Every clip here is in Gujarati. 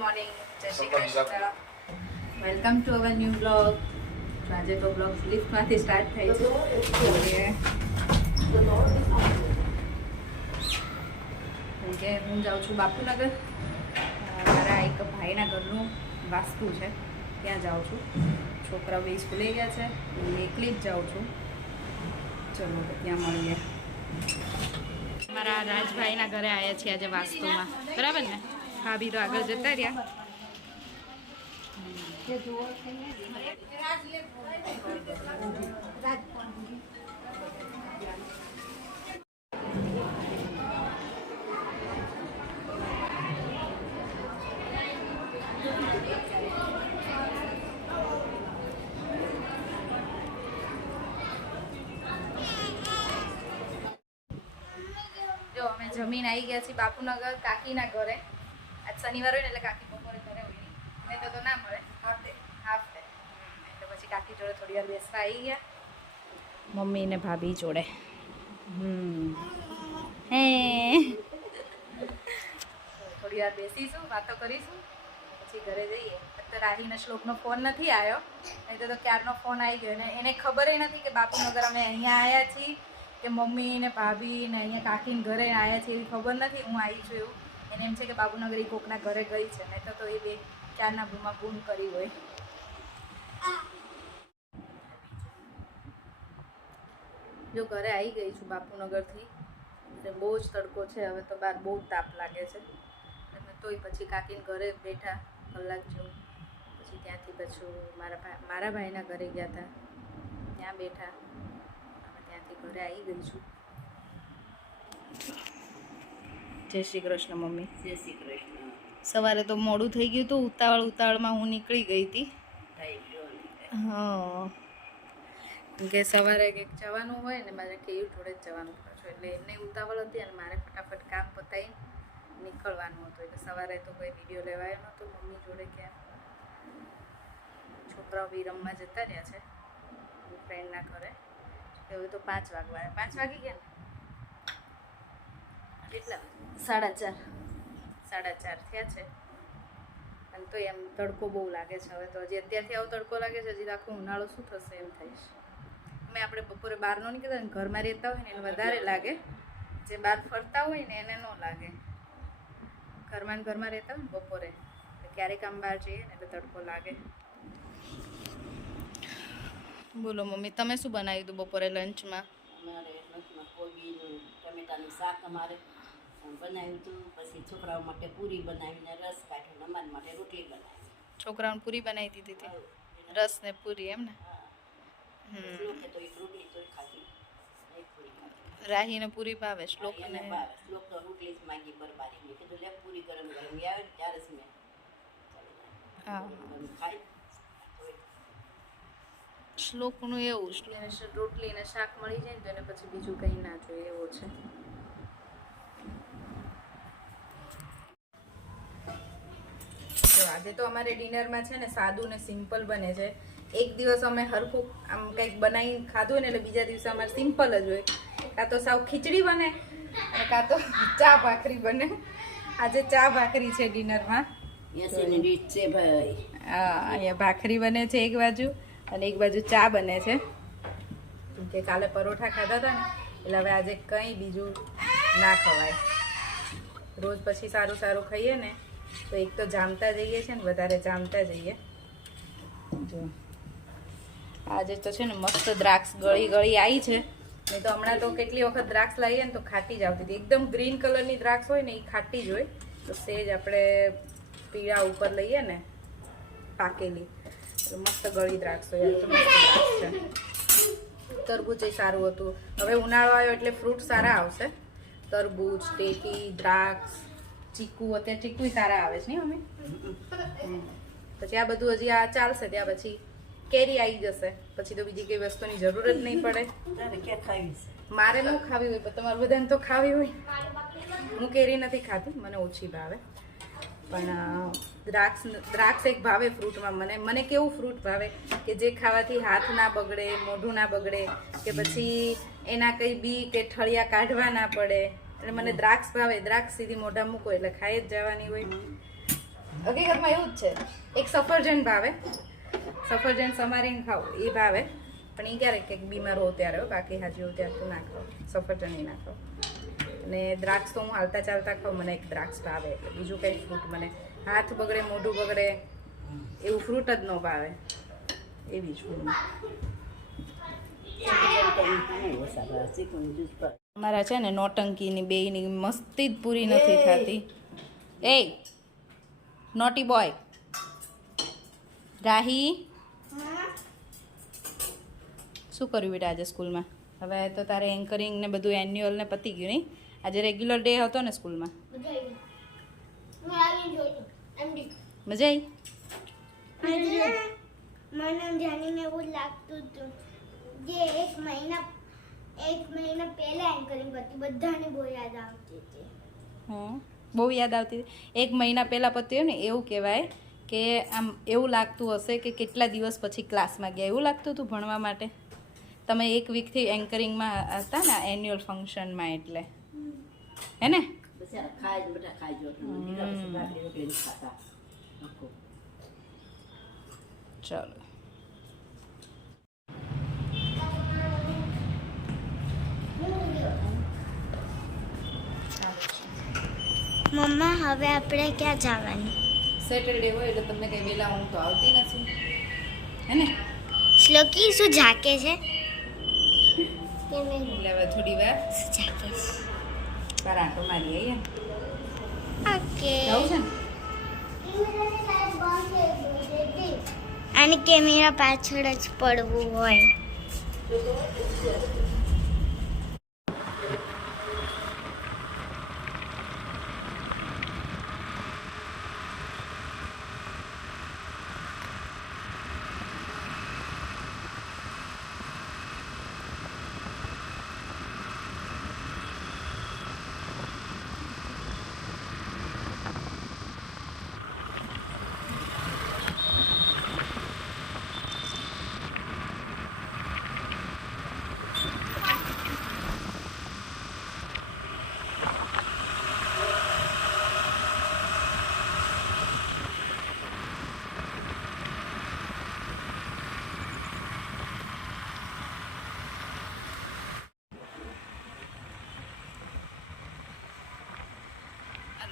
મોર્નિંગ, જય Shri Krishna. Welcome to our new blog. આજે તો બ્લોગ લિફ્ટમાંથી સ્ટાર્ટ થાય છે. કે હું જાઉં છું બાપુનગર. મારા એક ભાઈના ઘરનું વાસ્તુ છે, ત્યાં જાઉં છું. છોકરાઓ બે સ્કૂલે ગયા છે, હું એકલી જ જાઉં છું. ચલો ત્યાં મળીએ. મારા રાજભાઈના ઘરે આવ્યા છીએ આજે વાસ્તુમાં, બરાબર ને? ભાભી તો આગળ જતા રહ્યા. જો અમે જમીન આવી ગયા છીએ બાપુનગર કાકીના ઘરે. આજ શનિવાર હોય ને એટલે કાકી બપોરે ઘરે હોય નહીં તો ના મળે. હાફ ડે એટલે પછી કાકી જોડે થોડી વાર બેસવા આવી ગયા, મમ્મી ને ભાભી જોડે. હે થોડી વાર બેસીશું, વાતો કરીશું, પછી ઘરે જઈએ. તો રાહીને શ્લોકનો ફોન નથી આવ્યો, નહીં તો ક્યારનો ફોન આવી ગયો. અને એને ખબર નથી કે બાપુનગર અમે અહીંયા આવ્યા છીએ, કે મમ્મી ને ભાભી ને અહીંયા કાકીને ઘરે આવ્યા છે એવી ખબર નથી. હું આવી છું એવું એને એમ છે કે બાપુનગર કોકના ઘરે ગઈ છે, નહીં તો એ બે ચારના ભૂમાં બૂમ કરી હોય. જો ઘરે આવી ગઈ છું બાપુનગરથી, એટલે બહુ જ તડકો છે. હવે તો બહાર બહુ તાપ લાગે છે. એટલે તોય પછી કાકીને ઘરે બેઠા કલાક જેવું. પછી ત્યાંથી પાછું મારા ભાઈના ઘરે ગયા હતા, ત્યાં બેઠા. ઘરે આવી ગઈ છું. જય શ્રી કૃષ્ણ મમ્મી. જય શ્રી કૃષ્ણ. સવારે તો મોડું થઈ ગયું હતું, ઉતાવળમાં હું નીકળી ગઈ હતી. હા, કે સવારે કંઈક જવાનું હોય ને, મારે કેવું જોડે જ જવાનું પાછું, એટલે એમને ઉતાવળ હતી અને મારે ફટાફટ કામ પતાવી નીકળવાનું હતું. એટલે સવારે તો કોઈ વિડીયો લેવાયો નહોતો મમ્મી જોડે. ક્યાં છોકરાઓ બી રમવા જતા રહ્યા છે ફ્રેન્ડના ઘરે. હવે તો 5 વાગવા આવ્યા. 5 વાગી ગયા ને? કેટલા? 4:30 થયા છે. અને તો એમ તડકો બહુ લાગે છે. હવે તો હજી અત્યારથી આવો તડકો લાગે છે, હજી આખો ઉનાળો શું થશે એમ થઈશ. આપણે બપોરે બહાર ન નીકળતા ને, ઘરમાં રહેતા હોય ને એને વધારે લાગે. જે બહાર ફરતા હોય ને એને ન લાગે. ઘરમાં રહેતા હોય ને બપોરે, ક્યારેક આમ બહાર જઈએ ને એટલે તડકો લાગે. બોલો મમ્મી, તમે શું બનાવ્યું હતું બપોરે લંચમાં? અમારે લંચમાં કોબીનું ટમેટાનું શાક અમારે બનાવ્યું હતું. પછી છોકરાઓ માટે પૂરી બનાવીને રસ કાઢ્યો, અમારા માટે રોટલી બનાવી. છોકરાઓને પૂરી બનાવી દીધી હતી, રસ ને પૂરી એમ ને? તો એક રોટલી તો ખાધી, એક પૂરી ખાધી. રાહીને પૂરી ભાવે, શ્લોકને શ્લોક તો રોટલી જ માગી બરબારી. મેં કીધું લે પૂરી ગરમ આવે ને ત્યારે જ મેં ખાઈ. શ્લોકનું એવું, રોટલી ને શાક મળી જાય ને તો એને પછી બીજું કંઈ ના જોઈએ એવો છે. તો આજે તો અમારે ડિનરમાં છે ને સાદું ને સિમ્પલ બને છે. એક દિવસ અમે હરખું આમ કંઈક બનાવીને ખાધું ને એટલે બીજા દિવસે અમારે સિમ્પલ જ હોય. કાં તો સાવ ખીચડી બને અને કાં તો ચા ભાખરી બને. આજે ચા ભાખરી છે ડિનરમાં. અહીંયા ભાખરી બને છે એક બાજુ અને એક બાજુ ચા બને છે. કેમ કે કાલે પરોઠા ખાધા હતા ને એટલે હવે આજે કંઈ બીજું ના ખવાય. રોજ પછી સારું ખાઈએ ને તો એક તો જામતા જઈએ છે ને, વધારે જામતા જઈએ. જો આજે તો છે ને મસ્ત દ્રાક્ષ ગળી આવી છે. નહીં તો હમણાં તો કેટલી વખત દ્રાક્ષ લાવીએ ને તો ખાટી જ આવતી હતી. એકદમ ગ્રીન કલરની દ્રાક્ષ હોય ને એ ખાટી જ હોય. તો સેજ આપણે પીળા ઉપર લઈએ ને પાકેલી, મસ્ત ગળી દ્રાક્ષ હોય. તો મસ્ત દ્રાક્ષ છે. તરબૂચ એ સારું હતું. હવે ઉનાળો આવ્યો એટલે ફ્રૂટ સારા આવશે. તરબૂચ, ટેટી, દ્રાક્ષ, ચીકુ. અત્યારે ચીકુ સારા આવે છે ને મમ્મી? પછી આ બધું હજી આ ચાલશે, ત્યાં પછી કેરી આવી જશે. પછી તો બીજી કઈ વસ્તુની જરૂર જ નહીં પડે. મારે ન ખાવી હોય પણ તમારે બધાને તો ખાવી હોય. હું કેરી નથી ખાતી, મને ઓછી ભાવે. પણ દ્રાક્ષ એક ભાવે ફ્રૂટમાં. મને કેવું ફ્રૂટ ભાવે કે જે ખાવાથી હાથ ના બગડે, મોઢું ના બગડે, કે પછી એના કંઈ બી કે ઠળિયા કાઢવા ના પડે. એટલે મને દ્રાક્ષ ભાવે. દ્રાક્ષ સીધી મોઢા મૂકો એટલે ખાઈ જ જવાની હોય. હકીકતમાં એવું જ છે. એક સફરજન ભાવે, સફરજન સમારીને ખાવ એ ભાવે, પણ એ ક્યારેક કંઈક બીમાર હો ત્યારે, બાકી હાજી હો ત્યારે તો ના ખાવ, સફરજન એ ના ખાવ. અને દ્રાક્ષ તો હું હાલતા ચાલતા ખાઉં, મને એક દ્રાક્ષ ભાવે, એટલે બીજું કંઈ ફ્રૂટ મને હાથ બગડે મોઢું બગડે એવું ફ્રૂટ જ ન ભાવે, એવી જ હું. અમારા છે ને નોટંકીની બેયની મસ્તી જ પૂરી નથી થતી. એ નોટી બોય રાહી, શું કર્યું બેટા આજે સ્કૂલમાં? હવે તો તારે એન્કરિંગ ને બધું એન્યુઅલ ને પતી ગયું નહીં? આજે રેગ્યુલર ડે હતો ને સ્કૂલમાં? મજા આવી? મને જાણીને એવું લાગતું હતું જે એક મહિના પહેલા એન્કરિંગ હતી, બધાને બહુ યાદ આવતી હતી. હા, બહુ યાદ આવતી હતી. એક મહિના પહેલાં પત્યું ને એવું કહેવાય કે આમ એવું લાગતું હશે કે કેટલા દિવસ પછી ક્લાસમાં ગયા, એવું લાગતું હતું ભણવા માટે. તમે એક વીકથી એન્કરિંગમાં હતા ને એન્યુઅલ ફંક્શનમાં, એટલે હે ને? ચલો મમ્મા હવે આપણે ક્યાં જવાનું? સેટરડે હોય એટલે તમને કંઈ વહેલા હું તો આવતી નથી, હે ને? શ્લોકી શું ઝાકે છે? એટલે હવે થોડી વાર શું ઝાકે છે? પરાઠો મારી આવીએ. ઓકે. જવું છે ને? અને કેમેરા પાછળ જ પડવું હોય.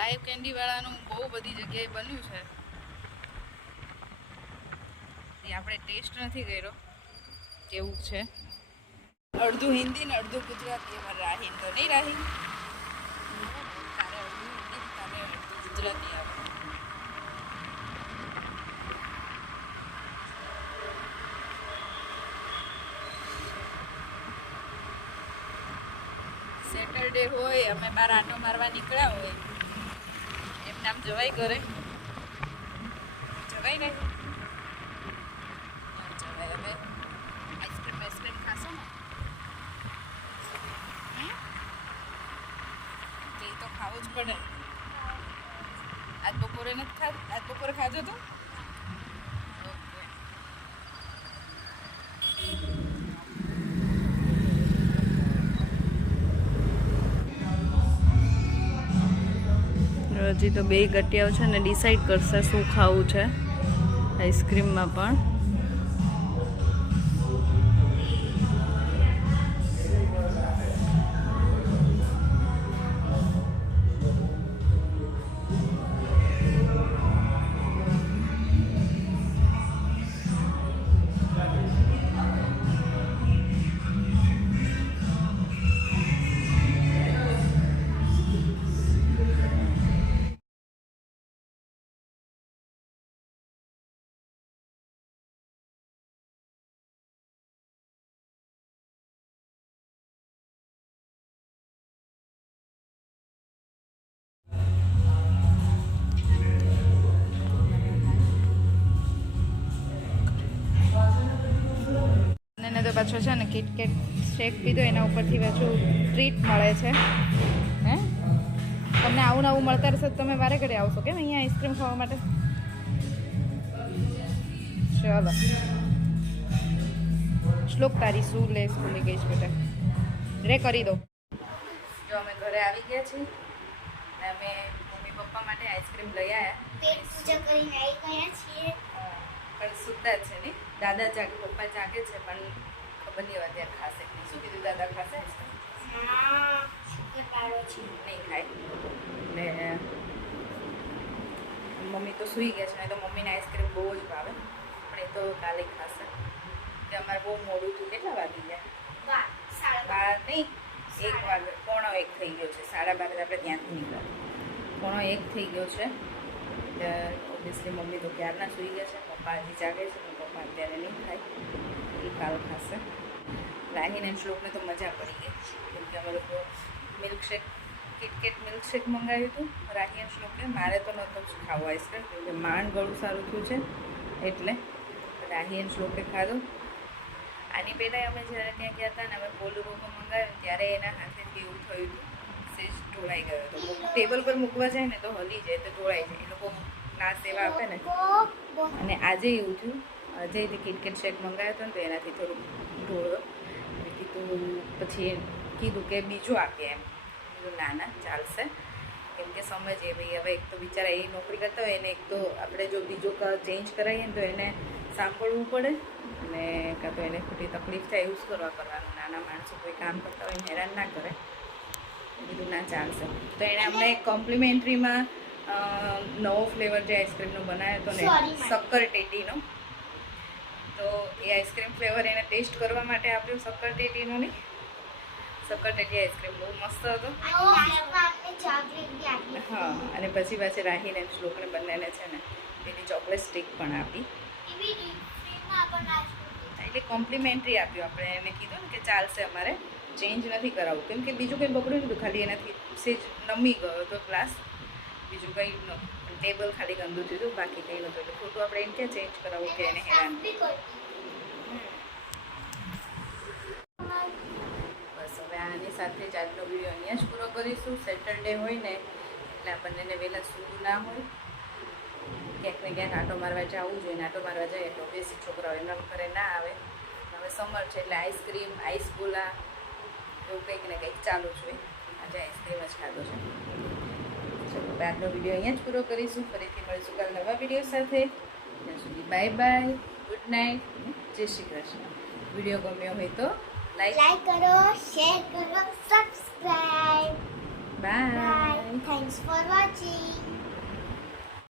લાઈવ કેન્ડી વાળાનું બહુ બધી જગ્યાએ બન્યું છે, એ આપણે ટેસ્ટ નથી કર્યો કેવું છે. અડધું હિન્દી ને અડધું ગુજરાતી. અમારે રાહી તો નહીં, રાહી તારે અડધું હિન્દી તારે અડધું ગુજરાતી આવે. સેટરડે હોય, અમે બહાર આટો મારવા નીકળ્યા હોય, એમને આમ જવાય ઘરે જવાય ને? જવાય. હવે આઈસ્ક્રીમ ખાશો ને? તે તો ખાવું જ પડે. આજ બપોરે નથી ખાધું? આજ બપોરે ખાધો તો? હજી તો બે ગટિયાઓ છે ને ડિસાઈડ કરશે શું ખાવું છે આઈસ્ક્રીમમાં પણ. અને તો પાછો છે ને કિટકેટ શેક પીધો એના ઉપરથી પાછું ટ્રીટ મળે છે. હે તમને આવું નવું મળતા રહેશે તો તમે વારે ઘડે આવશો કેમ અહીંયા આઈસ્ક્રીમ ખાવા માટે? ચલો શ્લોક તારી શું લે સ્કૂલે ગઈ છે બેટા? રે કરી દો. જો અમે ઘરે આવી ગયા છીએ ને અમે મમ્મી પપ્પા માટે આઈસ્ક્રીમ લઈ આવ્યા પેટ પૂજા કરીને આવી ગયા છીએ. પણ સુતા જ છે ને દાદા જાગે પપ્પા જાગે છે પણ ખબર નહીં હવે ત્યાં ખાશે કે નહીં. શું કીધું દાદા ખાશે આઈસ્ક્રીમ? હા શુક્ર પાડો છે. નહીં ખાય એટલે મમ્મી તો સૂઈ ગયા છે નહીં તો મમ્મીને આઈસ્ક્રીમ બહુ જ ભાવે પણ એ તો કાલે ખાશે કે અમારે બહુ મોડું થયું. કેટલા વાગી ગયા? વાહ સાડા બાર નહીં 1 વાગે 1:45 થઈ ગયો છે. 12:30 આપણે ત્યાંથી નીકળ્યા 1:45 થઈ ગયો છે. ઓબ્વિયસલી મમ્મી તો ક્યારના સૂઈ ગયા છે. પપ્પા હજી જાગે છે પણ પપ્પા અત્યારે નહીં ખાય એ કાલ ખાશે. રાહીન અને શ્લોકને તો મજા પડી ગઈ કેમ કે અમે લોકો મિલ્કશેક કિટકેટ મિલ્કશેક મંગાવ્યું હતું રાહી અને શ્લોકે. મારે તો નહોતું જ ખાવું આઈસ્ક્રીમ કેમ કે માંડ ગળું સારું થયું છે એટલે રાહી અને શ્લોકે ખાધું. આની પહેલાં અમે જ્યારે ત્યાં ગયા હતા ને અમે કોલ્ડ રૂમમાં મંગાવ્યું ત્યારે એના હાથેથી એવું થયું હતું સેજ ઢોળાઈ ગયો હતો. ટેબલ પર મૂકવા જાય ને તો હલી જાય તો ઢોળાઈ જાય. એ લોકો ના સેવા આપે ને. અને આજે એવું થયું આજે કિટકેટ શેક મંગાવ્યો હતો ને તો એનાથી થોડું ઢોળ્યો. કીધું પછી કીધું કે બીજું આપીએ એમ. કીધું ના ના ચાલશે કેમ કે સમજીએ ભાઈ હવે એક તો બિચારા એ નોકરી કરતા હોય એને એક તો આપણે જો બીજો ચેન્જ કરાવીએ ને તો એને સાંભળવું પડે અને કાં તો એને ખોટી તકલીફ થાય એવું જ કરવાનું. નાના માણસો કોઈ કામ કરતા હોય હેરાન ના કરે. કીધું ના ચાલશે તો એણે અમને કોમ્પ્લિમેન્ટરીમાં નવો ફ્લેવર જે આઈસ્ક્રીમનો બનાવ્યો હતો ને શક્કર ટેટીનો તો એ આઈસ્ક્રીમ ફ્લેવર એને ટેસ્ટ કરવા માટે આપ્યો શક્કર ટેટીનો નહીં. શક્કર ટેટી આઈસ્ક્રીમ બહુ મસ્ત હતો. હા અને પછી પાછી રાહીને અને શ્લોકને બંનેને છે ને પેલી ચોકલેટ સ્ટીક પણ આપી એટલે કોમ્પ્લિમેન્ટરી આપ્યું. આપણે એને કીધું ને કે ચાલશે અમારે ચેન્જ નથી કરાવવું કેમ કે બીજું કંઈ બગડ્યું નહોતું ખાલી એનાથી સેજ નમી ગયો હતો ગ્લાસ બીજું કંઈ નહોતું. ટેબલ ખાલી ગંદુ થયું હતું બાકી કંઈ નહોતું એટલે ખોટું આપણે એને ક્યાં ચેન્જ કરાવવું કે એને હેરાન બસ હવે આની સાથે જ આજનો વિડીયો અહીંયા જ પૂરો કરીશું. સેટરડે હોય ને એટલે આપણને વહેલા સૂવું ના હોય ક્યાંક ને ક્યાંક આંટો મારવા જવું જોઈએ. આંટો મારવા જાય એટલે બેસી છોકરાઓ એમના ઘરે ના આવે. હવે સમર છે એટલે આઈસ્ક્રીમ આઈસ ગોલા એવું કંઈક ને કંઈક ચાલુ જ હોય. આજે આઈસ્ક્રીમ જ ખાધો છે. ચલો આજનો વિડીયો અહીંયા જ પૂરો કરીશું. ફરીથી મળીશું કાલ નવા વિડીયો સાથે. ત્યાં સુધી બાય બાય ગુડ નાઇટ જય શ્રી કૃષ્ણ. વિડીયો ગમ્યો હોય તો લાઈક કરો શેર કરો subscribe by. By thanks for watching.